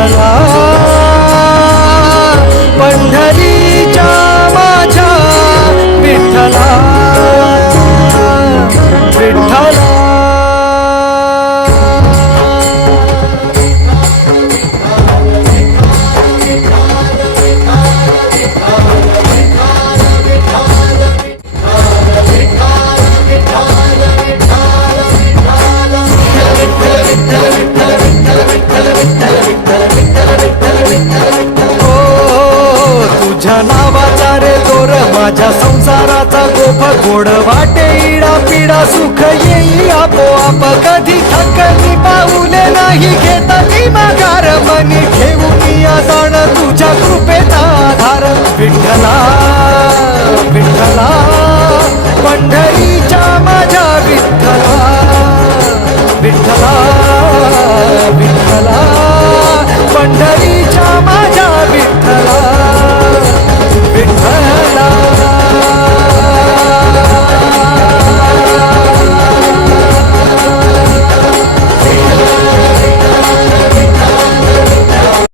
विठ्ठला माझ्या नावाचा रे दोर माझ्या संसाराचा गोफ गोड वाटे इडा पिडा सुख येई आपोआप. कधी थकली पाऊले नाही घेता मी माघार मनी ठेवू मी जाण तुझ्या कृपेचा आधार. विठ्ठला विठ्ठला पंढरीच्या माझ्या विठ्ठला विठ्ठला विठ्ठला पंढरी